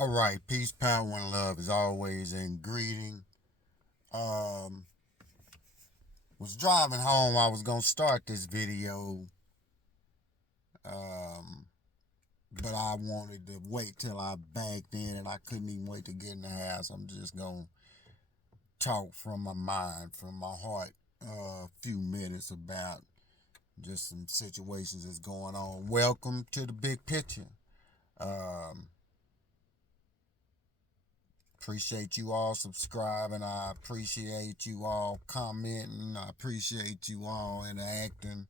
All right, peace, power, and love as always, and greeting. Um, was driving home. I was gonna start this video, um, but I wanted to wait till I backed in, and I couldn't even wait to get in the house. I'm just gonna talk from my mind, from my heart, a few minutes about just some situations that's going on. Welcome to the big picture. Um, Appreciate you all subscribing. I appreciate you all commenting. I appreciate you all interacting.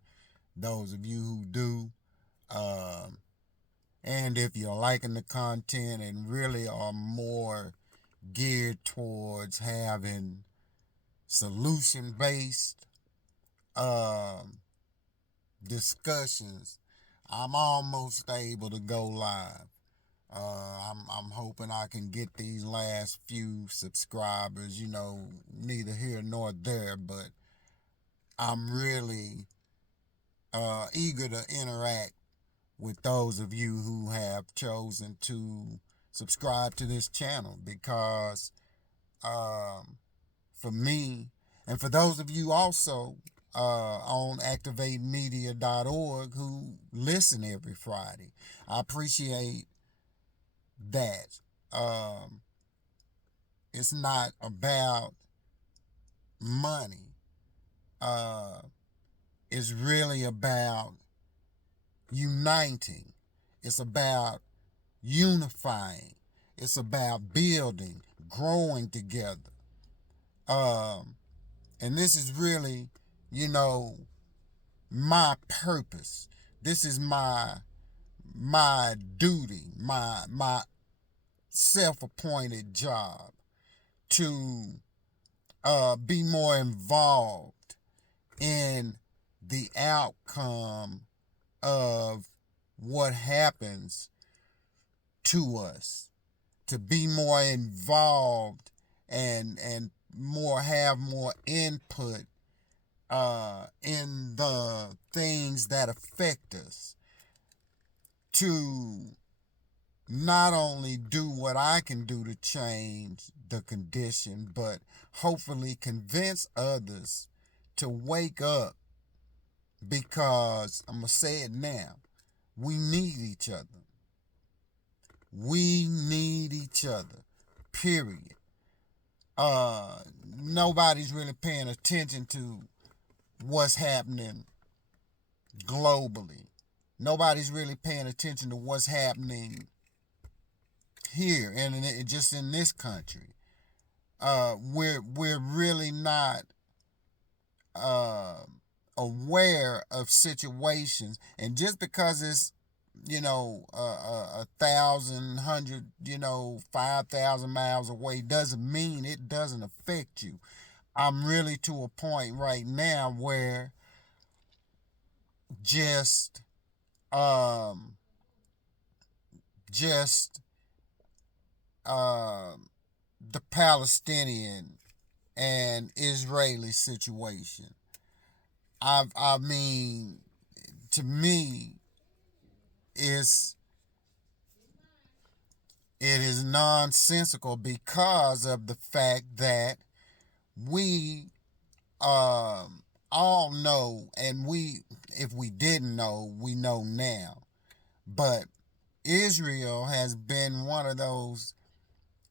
Those of you who do. Um, and if you're liking the content and really are more geared towards having solution based discussions, I'm almost able to go live. I'm hoping I can get these last few subscribers, neither here nor there, but I'm really eager to interact with those of you who have chosen to subscribe to this channel because for me, and for those of you also on activatemedia.org who listen every Friday, I appreciate that. Um, it's not about money. Uh, it's really about uniting. It's about unifying. It's about building, growing together. Um, and this is really, you know, my purpose. This is my duty, my self-appointed job to be more involved in the outcome of what happens to us, to be more involved and more input in the things that affect us, to not only do what I can do to change the condition, but hopefully convince others to wake up, because I'm going to say it now, we need each other. We need each other, period. Nobody's really paying attention to what's happening globally. Nobody's really paying attention to what's happening here and just in this country. We're really not uh, aware of situations, and just because it's a thousand, hundred, 5,000 miles away doesn't mean it doesn't affect you. I'm really to a point right now where just um just um the Palestinian and Israeli situation. I mean, to me, it's it is nonsensical because of the fact that we all know, and if we didn't know, we know now. But Israel has been one of those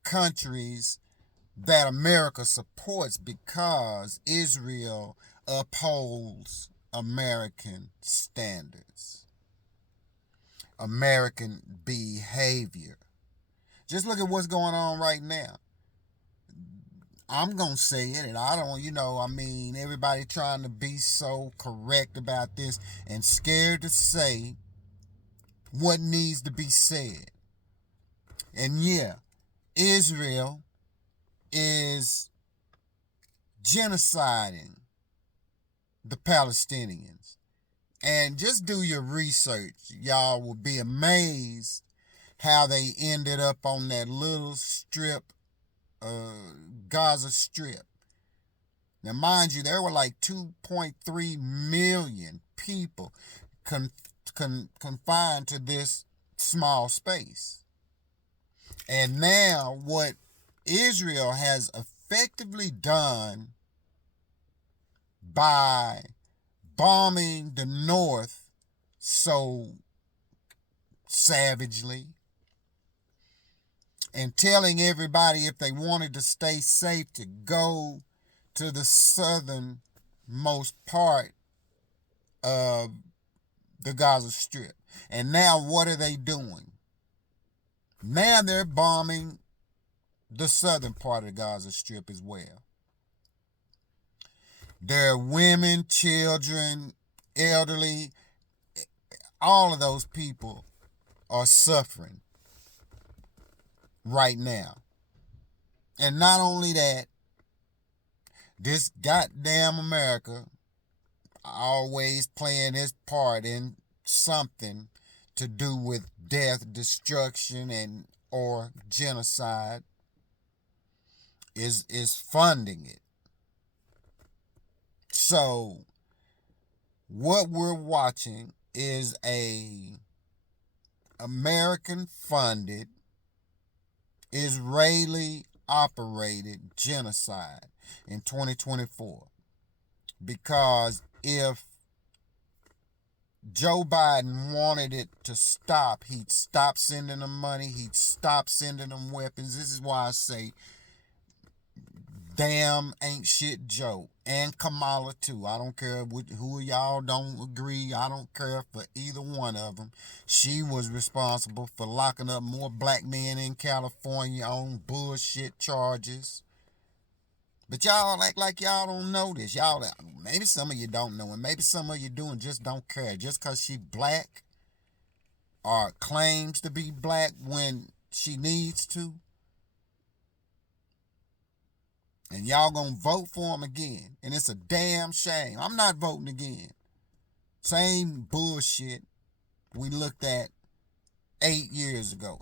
countries that America supports because Israel upholds American standards, American behavior. Just look at what's going on right now. I'm going to say it, and I don't, everybody trying to be so correct about this and scared to say what needs to be said. And yeah, Israel is genociding the Palestinians. And just do your research. Y'all will be amazed how they ended up on that little strip, Gaza Strip. Now, mind you, there were like 2.3 million people confined to this small space. And now what Israel has effectively done by bombing the North so savagely and telling everybody if they wanted to stay safe to go to the southernmost part of the Gaza Strip. And now what are they doing? Now they're bombing the southern part of the Gaza Strip as well. There are women, children, elderly, all of those people are suffering right now. And not only that, this goddamn America always playing its part in something to do with death, destruction, and or genocide is funding it. So what we're watching is a American funded, Israeli operated genocide in 2024. Because if Joe Biden wanted it to stop, he'd stop sending them money, he'd stop sending them weapons. This is why I say damn ain't shit Joe and Kamala too. I don't care who y'all don't agree. I don't care for either one of them. She was responsible for locking up more black men in California on bullshit charges. But y'all act like y'all don't know this. Y'all, maybe some of you don't know, and maybe some of you do and just don't care. Just because she black or claims to be black when she needs to. And y'all gonna vote for him again. And it's a damn shame. I'm not voting again. Same bullshit we looked at 4 years ago.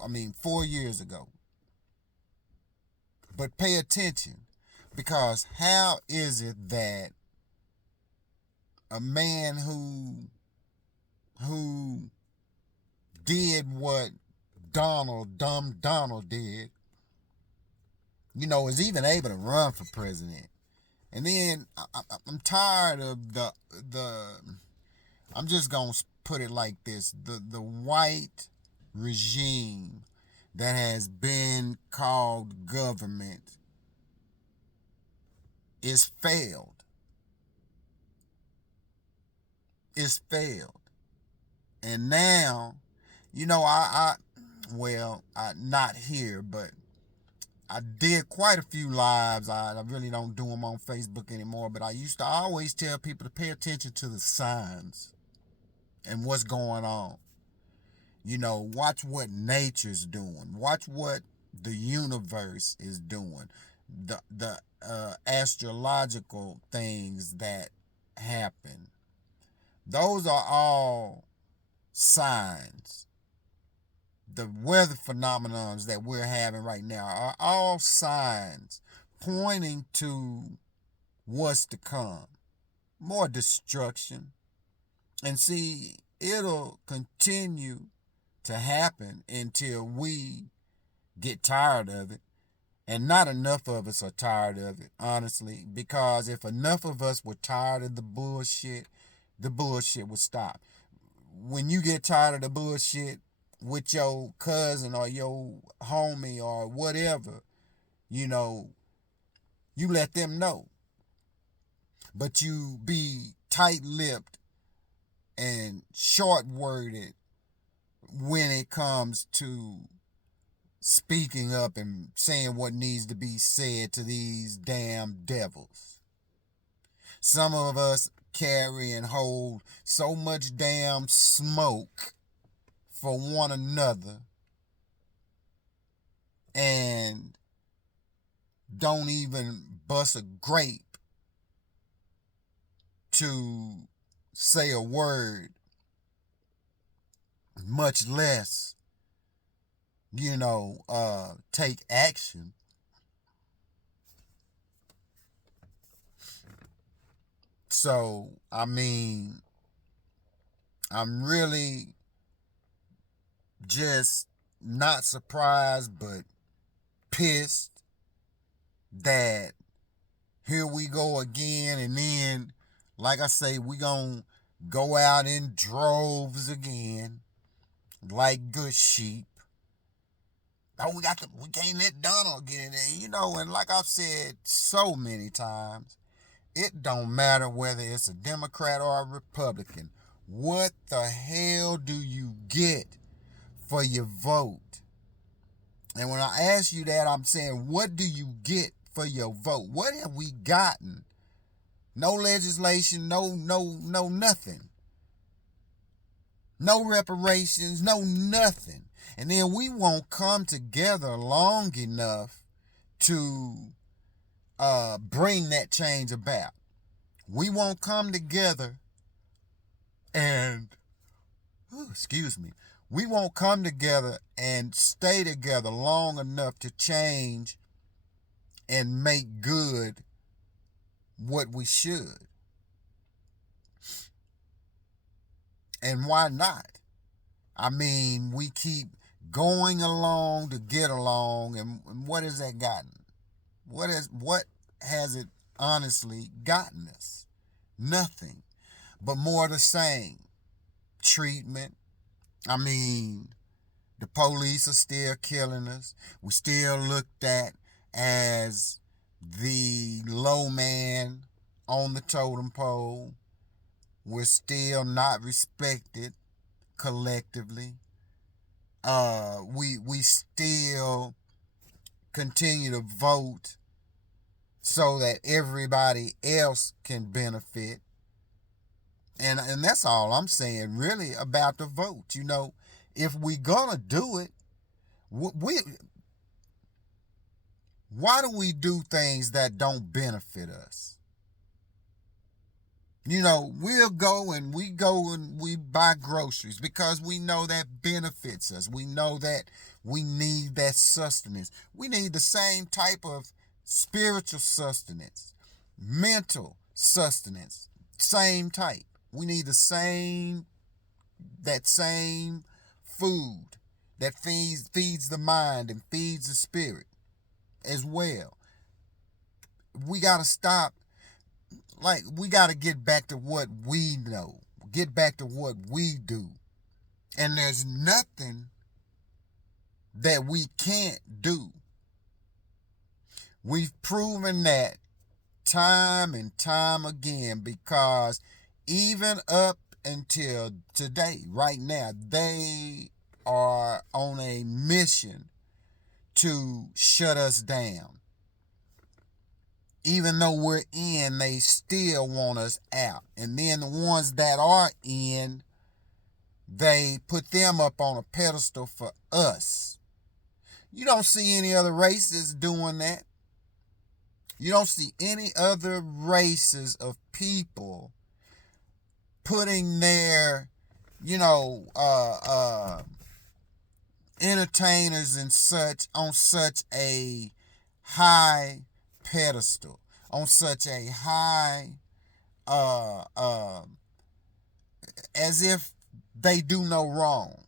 But pay attention. Because how is it that a man who did what dumb Donald did, is even able to run for president? And then I'm tired of the I'm just going to put it like this, the white regime that has been called government is failed. It's failed. And now, not here, but I did quite a few lives. I really don't do them on Facebook anymore, but I used to always tell people to pay attention to the signs and what's going on. Watch what nature's doing. Watch what the universe is doing. The astrological things that happen. Those are all signs. The weather phenomenons that we're having right now are all signs pointing to what's to come. More destruction. And see, it'll continue to happen until we get tired of it. And not enough of us are tired of it, honestly. Because if enough of us were tired of the bullshit would stop. When you get tired of the bullshit with your cousin or your homie or whatever, you let them know. But you be tight-lipped and short-worded when it comes to speaking up and saying what needs to be said to these damn devils. Some of us carry and hold so much damn smoke for one another and don't even bust a grape to say a word, much less take action. So, I'm really just not surprised, but pissed that here we go again. And then, like I say, we gonna go out in droves again, like good sheep. Oh, we can't let Donald get in there, and like I've said so many times, it don't matter whether it's a Democrat or a Republican. What the hell do you get for your vote? And when I ask you that, I'm saying, what do you get for your vote? What have we gotten? No legislation, no nothing. No reparations, no nothing. And then we won't come together long enough to bring that change about. We won't come together and, we won't come together and stay together long enough to change and make good what we should. And why not? I mean, we keep going along to get along, and what has that gotten? What has it honestly gotten us? Nothing. But more of the same. Treatment. I mean, the police are still killing us. We're still looked at as the low man on the totem pole. We're still not respected collectively. We still continue to vote so that everybody else can benefit. And that's all I'm saying really about the vote. If we gonna do it, why do we do things that don't benefit us? We'll go and we buy groceries because we know that benefits us. We know that we need that sustenance. We need the same type of spiritual sustenance, mental sustenance, same type. We need that same food that feeds the mind and feeds the spirit as well. We got to stop. We got to get back to what we know. Get back to what we do. And there's nothing that we can't do. We've proven that time and time again, because even up until today, right now, they are on a mission to shut us down. Even though we're in, they still want us out. And then the ones that are in, they put them up on a pedestal for us. You don't see any other races doing that. You don't see any other races of people putting their, entertainers and such on such a high pedestal, on such a high, as if they do no wrong.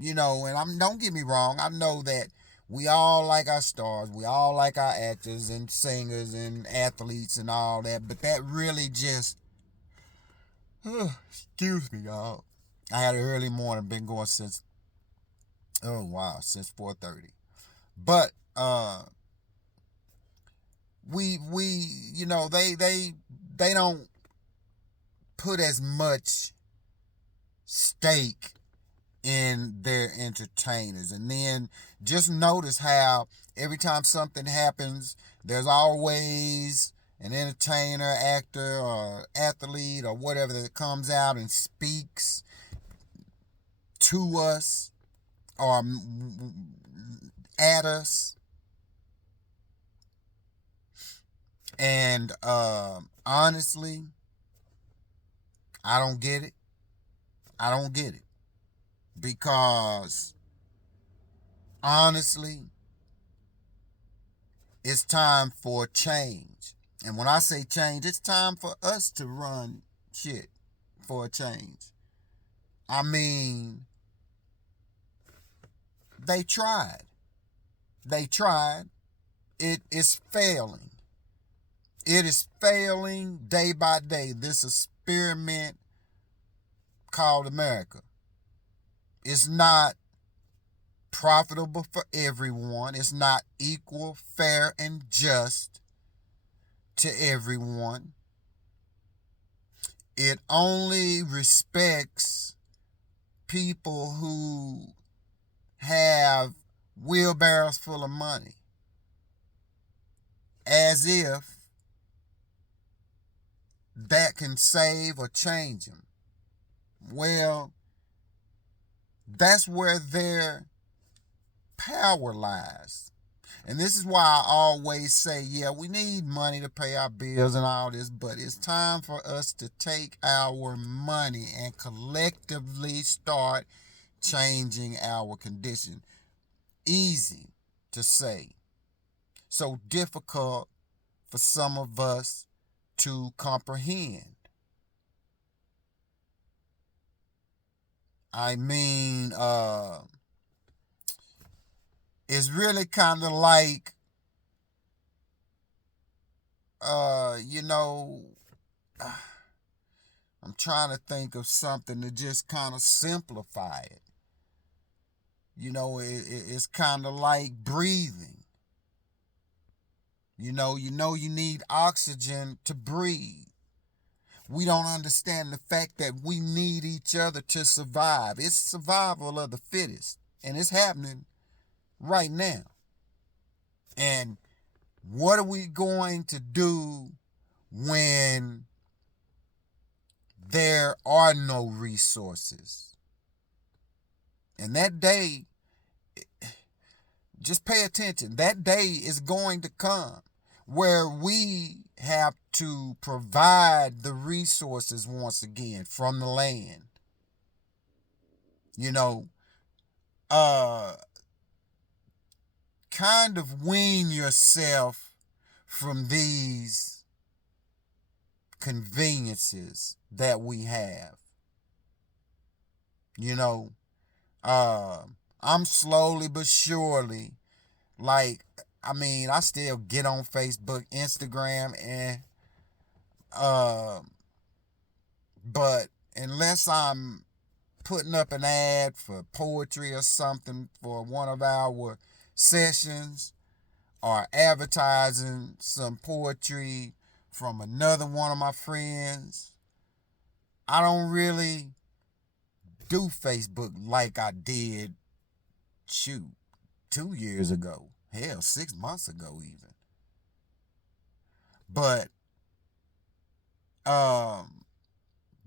And don't get me wrong, I know that we all like our stars, we all like our actors and singers and athletes and all that, but that really just, excuse me, y'all. I had an early morning, been going since 4:30. But they don't put as much stake in their entertainers. And then just notice how every time something happens, there's always an entertainer, actor, or athlete, or whatever that comes out and speaks to us or at us. And honestly, I don't get it. I don't get it. Because honestly, it's time for change. And when I say change, it's time for us to run shit for a change. I mean, They tried. They tried. It is failing. It is failing day by day. This experiment called America is not profitable for everyone. It's not equal, fair, and just to everyone. It only respects people who have wheelbarrows full of money, as if that can save or change them. Well, that's where their power lies. And this is why I always say, yeah, we need money to pay our bills and all this, but it's time for us to take our money and collectively start changing our condition. Easy to say, so difficult for some of us to comprehend. I mean, it's really kind of like, you know, I'm trying to think of something to just kind of simplify it. You know, it's kind of like breathing. You know, you need oxygen to breathe. We don't understand the fact that we need each other to survive. It's survival of the fittest, and it's happening right now. And what are we going to do when there are no resources? And that day, just pay attention, that day is going to come where we have to provide the resources once again from the land. You know, kind of wean yourself from these conveniences that we have. You know, I'm slowly but surely, like, I still get on Facebook, Instagram, and but unless I'm putting up an ad for poetry or something for one of our sessions, or advertising some poetry from another one of my friends, I don't really do Facebook like I did, 2 years ago. Hell, 6 months ago even. But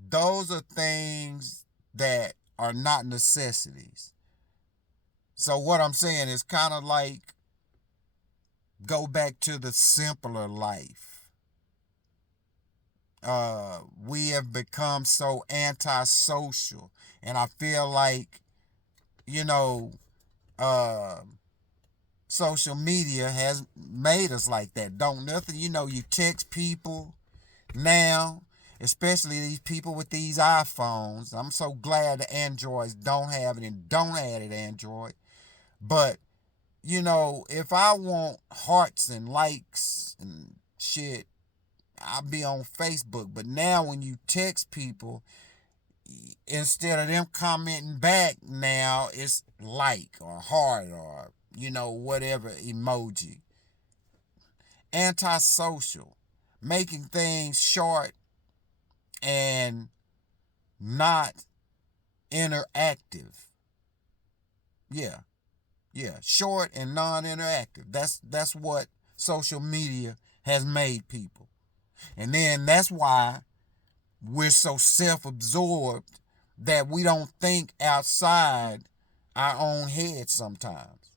those are things that are not necessities. So what I'm saying is kind of like, go back to the simpler life. We have become so antisocial, and I feel like, you know, social media has made us like that. Don't nothing, you text people now, especially these people with these iPhones. I'm so glad the Androids don't have it and don't add it Android. But, if I want hearts and likes and shit, I'll be on Facebook. But now when you text people, instead of them commenting back, now it's like or heart or, whatever emoji. Antisocial. Making things short and not interactive. Yeah. Short and non-interactive. That's what social media has made people. And then that's why we're so self-absorbed that we don't think outside our own head sometimes.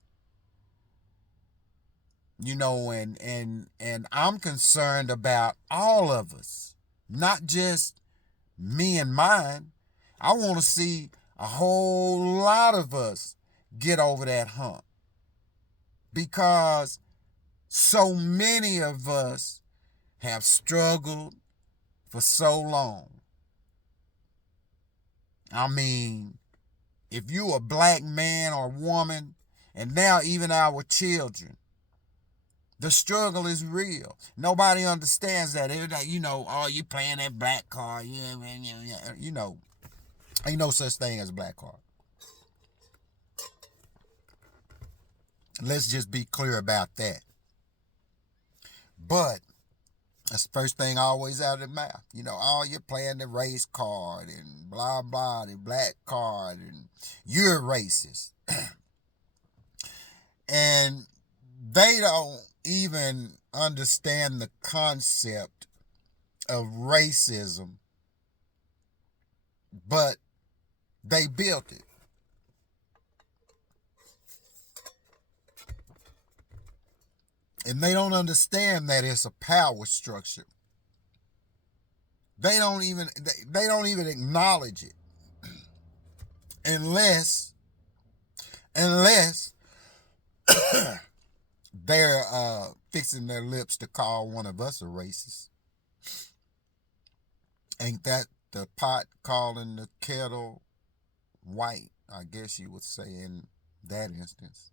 And I'm concerned about all of us, not just me and mine. I want to see a whole lot of us get over that hump, because so many of us have struggled for so long. I mean, if you're a black man or woman And now even our children. The struggle is real. Nobody understands that. You know, oh, you playing that black card. Yeah, man, yeah. You know, ain't no such thing as a black card. Let's just be clear about that. But that's the first thing always out of the mouth. You know, oh, you're playing the race card and blah, blah, the black card, and you're racist. And they don't even understand the concept of racism, but they built it. And they don't understand that it's a power structure. They don't even acknowledge it unless they're fixing their lips to call one of us a racist. Ain't that the pot calling the kettle white? I guess you would say in that instance.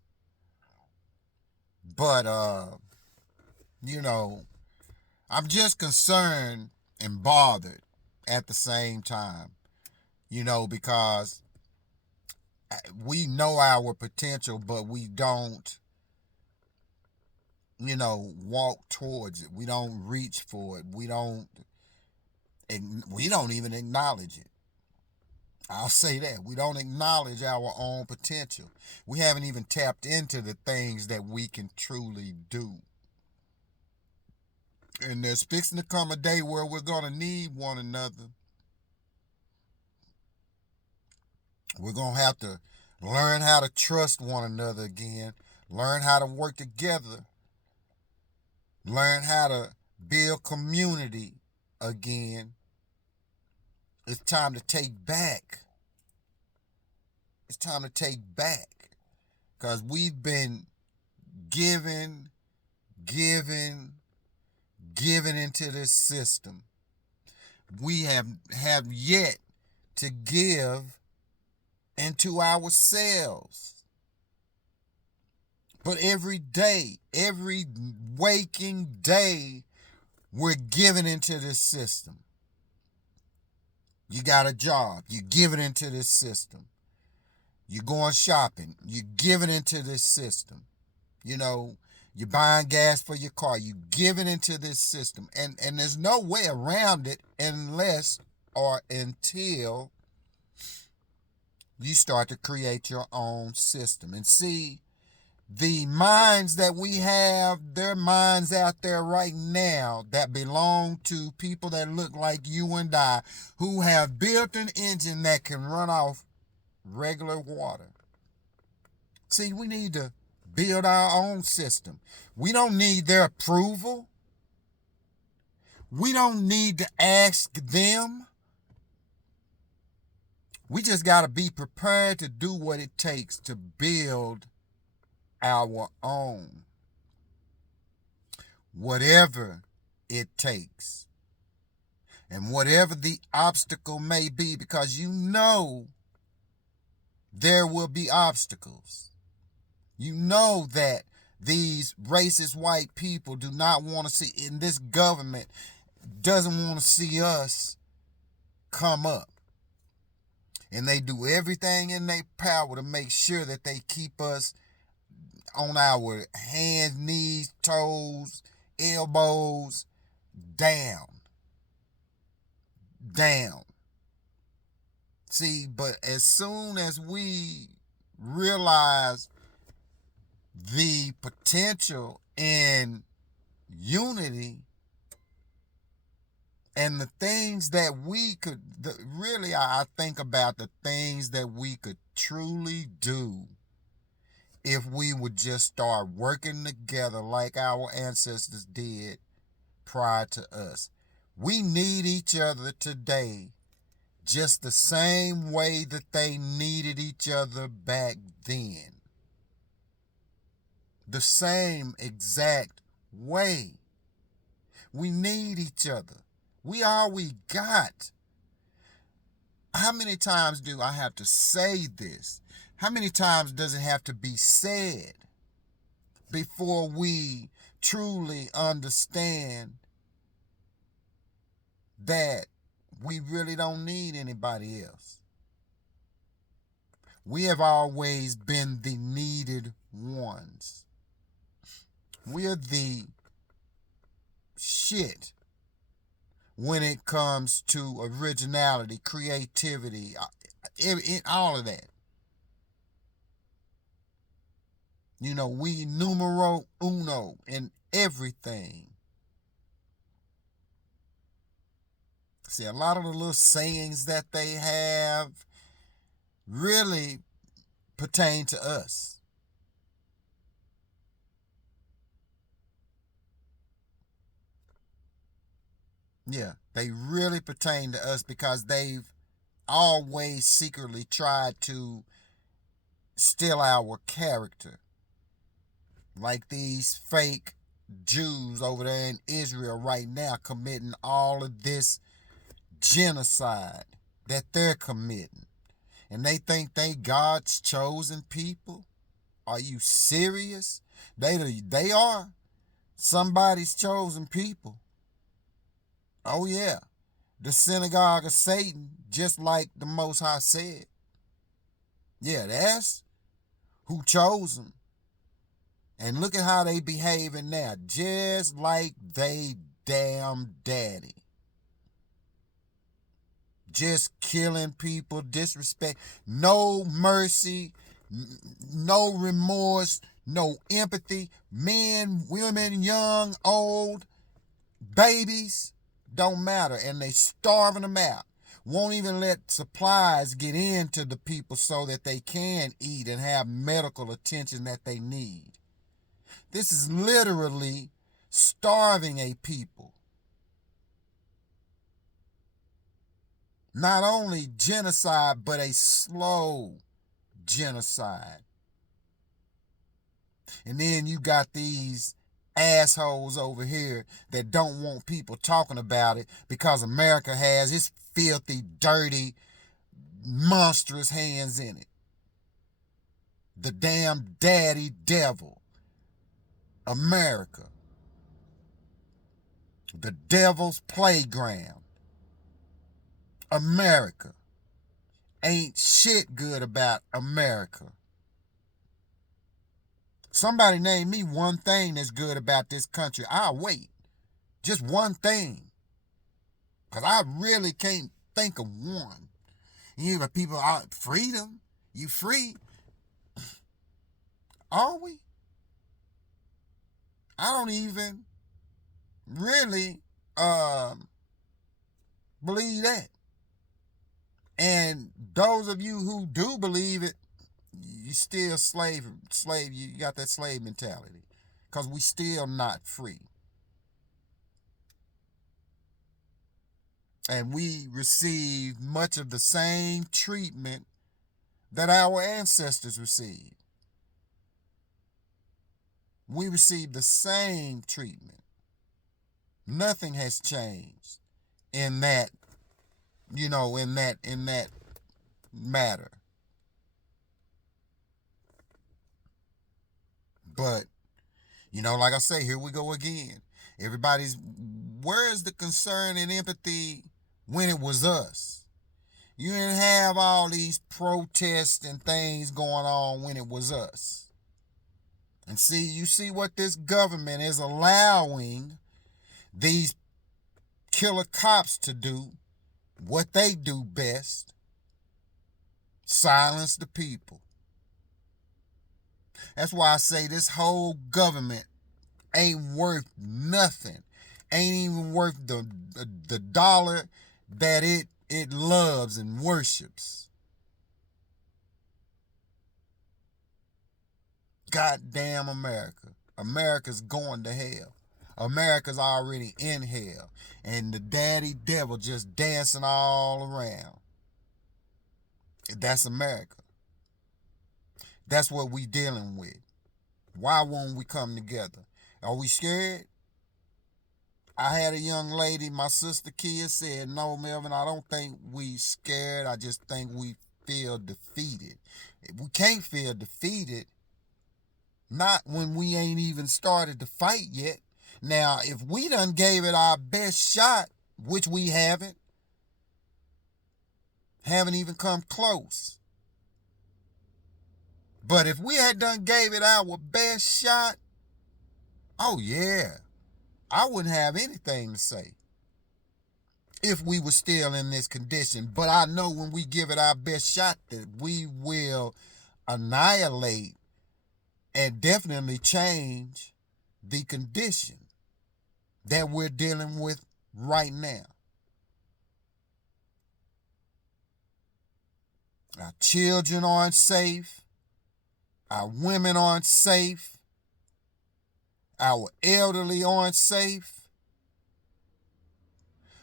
But you know, I'm just concerned and bothered at the same time, you know, because we know our potential, but we don't, you know, walk towards it. We don't reach for it. We don't even acknowledge it. I'll say that. We don't acknowledge our own potential. We haven't even tapped into the things that we can truly do. And there's fixing to come a day where we're going to need one another. We're going to have to learn how to trust one another again. Learn how to work together. Learn how to build community again. It's time to take back. It's time to take back. Because we've been giving into this system. We have yet to give into ourselves. But every day, every waking day, we're giving into this system. You got a job, you're giving into this system. You're going shopping, you're giving into this system. You know, you're buying gas for your car, you're giving into this system. And there's no way around it unless or until you start to create your own system. And see, the minds that we have, there are minds out there right now that belong to people that look like you and I, who have built an engine that can run off regular water. See, we need to build our own system. We don't need their approval. We don't need to ask them. We just got to be prepared to do what it takes to build our own. Whatever it takes. And whatever the obstacle may be, because you know there will be obstacles. You know that these racist white people do not want to see, and this government doesn't want to see us come up. And they do everything in their power to make sure that they keep us on our hands, knees, toes, elbows, down. See, but as soon as we realize the potential in unity and the things that we could, really I think about the things that we could truly do if we would just start working together like our ancestors did prior to us. We need each other today just the same way that they needed each other back then. The same exact way. We need each other. We all we got. How many times do I have to say this? How many times does it have to be said before we truly understand that we really don't need anybody else? We have always been the needed ones. We're the shit when it comes to originality, creativity, all of that. You know, we numero uno in everything. See, a lot of the little sayings that they have really pertain to us. Yeah, they really pertain to us because they've always secretly tried to steal our character. Like these fake Jews over there in Israel right now committing all of this genocide that they're committing. And they think they God's chosen people? Are you serious? They are somebody's chosen people. Oh yeah. The synagogue of Satan, just like the Most High said. Yeah, that's who chose them. And look at how they behaving now, just like they damn daddy. Just killing people, disrespect, no mercy, no remorse, no empathy. Men, women, young, old, babies, don't matter. And they starving them out. Won't even let supplies get into the people so that they can eat and have medical attention that they need. This is literally starving a people. Not only genocide, but a slow genocide. And then you got these assholes over here that don't want people talking about it because America has its filthy, dirty, monstrous hands in it. The damn daddy devil. America. The devil's playground. America. Ain't shit good about America. Somebody name me one thing that's good about this country. I'll wait. Just one thing. Because I really can't think of one. You know, people are freedom. You free. Are we? I don't even really believe that. And those of you who do believe it, you still slave, you got that slave mentality. Because we still not free. And we receive much of the same treatment that our ancestors received. We receive the same treatment. Nothing has changed in that, in that matter. But, like I say, here we go again. Where is the concern and empathy when it was us? You didn't have all these protests and things going on when it was us. And you see what this government is allowing these killer cops to do, what they do best: silence the people. That's why I say this whole government ain't worth nothing. Ain't even worth the dollar that it loves and worships. Goddamn America. America's going to hell. America's already in hell. And the daddy devil just dancing all around. That's America. That's what we dealing with. Why won't we come together? Are we scared? I had a young lady, my sister Kia, said, "No, Melvin, I don't think we scared. I just think we feel defeated. We can't feel defeated, not when we ain't even started to fight yet. Now, if we done gave it our best shot, which we haven't even come close. But if we had done gave it our best shot, oh yeah, I wouldn't have anything to say if we were still in this condition. But I know when we give it our best shot that we will annihilate and definitely change the condition that we're dealing with right now. Our children aren't safe. Our women aren't safe. Our elderly aren't safe.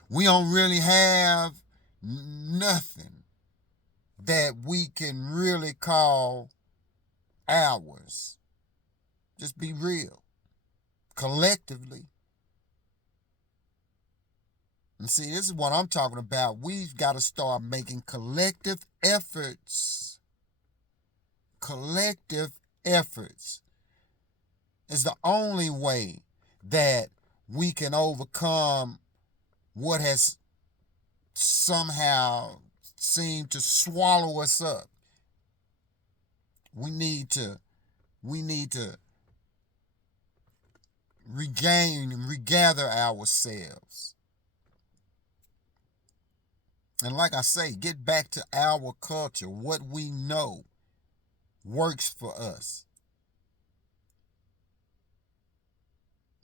We don't really have nothing that we can really call ours. Just be real. Collectively. And see, this is what I'm talking about. We've got to start making collective efforts. Collective efforts is the only way that we can overcome what has somehow seemed to swallow us up. We need to regain and regather ourselves. And like I say, get back to our culture, what we know works for us.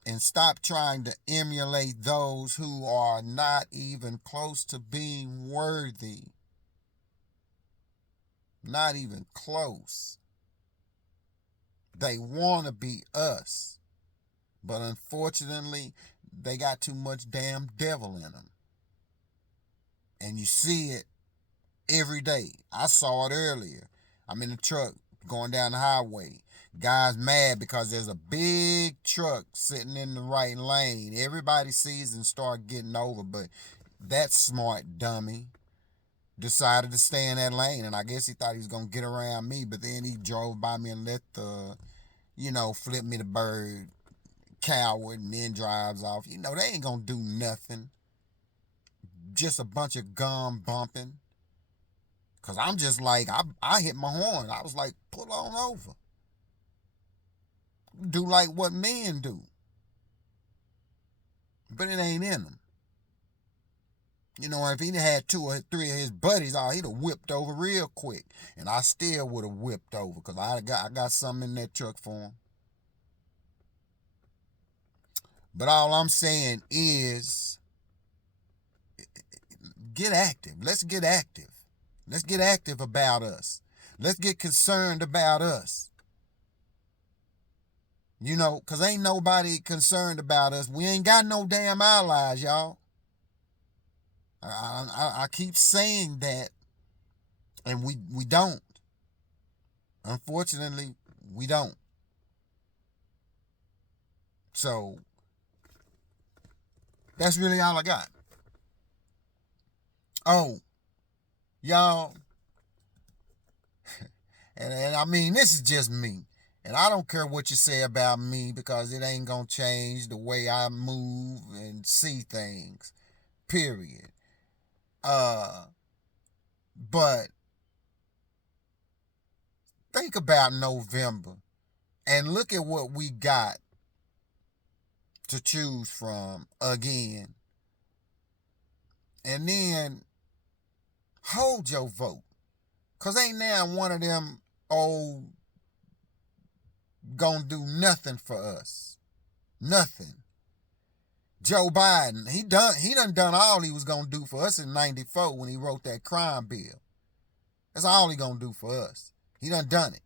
And stop trying to emulate those who are not even close to being worthy. Not even close. They want to be us. But unfortunately, they got too much damn devil in them. And you see it every day. I saw it earlier. I'm in the truck going down the highway. Guys mad because there's a big truck sitting in the right lane. Everybody sees and start getting over, but that smart dummy decided to stay in that lane. And I guess he thought he was going to get around me, but then he drove by me and let the, flip me the bird, coward, and then drives off. They ain't going to do nothing. Just a bunch of gum bumping. Because I'm just like, I hit my horn. I was like, pull on over. Do like what men do. But it ain't in them. If he had 2 or 3 of his buddies, he'd have whipped over real quick. And I still would have whipped over because I got something in that truck for him. But all I'm saying is, get active. Let's get active. Let's get active about us. Let's get concerned about us. Because ain't nobody concerned about us. We ain't got no damn allies, y'all. I keep saying that, and we don't. Unfortunately, we don't. So, that's really all I got. Oh, y'all, and I mean, this is just me. And I don't care what you say about me because it ain't going to change the way I move and see things, period. But think about November and look at what we got to choose from again. And then hold your vote. Because ain't now one of them old gonna do nothing for us. Nothing. Joe Biden, he done all he was gonna do for us in 94 when he wrote that crime bill. That's all he gonna do for us. He done it.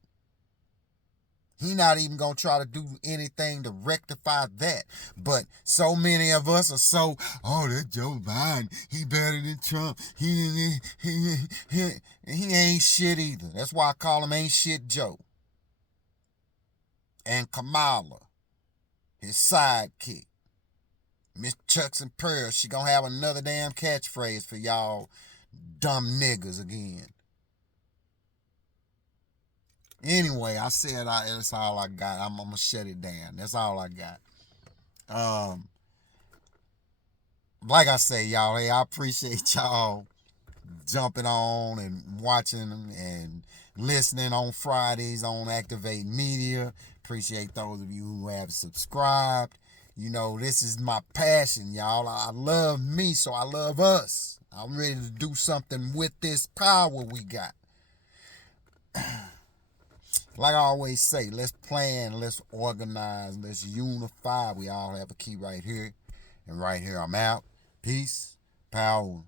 He not even gonna try to do anything to rectify that. But so many of us are that Joe Biden, he better than Trump. He ain't shit either. That's why I call him Ain't Shit Joe. And Kamala, his sidekick, Miss Chucks and Pearl, she gonna have another damn catchphrase for y'all dumb niggas again. Anyway, I said that's all I got. I'm gonna shut it down. That's all I got. Um, like I say, y'all, hey, I appreciate y'all jumping on and watching and listening on Fridays on Activate Media. Appreciate those of you who have subscribed. You know, this is my passion, y'all. I love me, so I love us. I'm ready to do something with this power we got. Like I always say, let's plan, let's organize, let's unify. We all have a key right here. And right here, I'm out. Peace, power,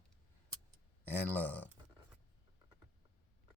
and love.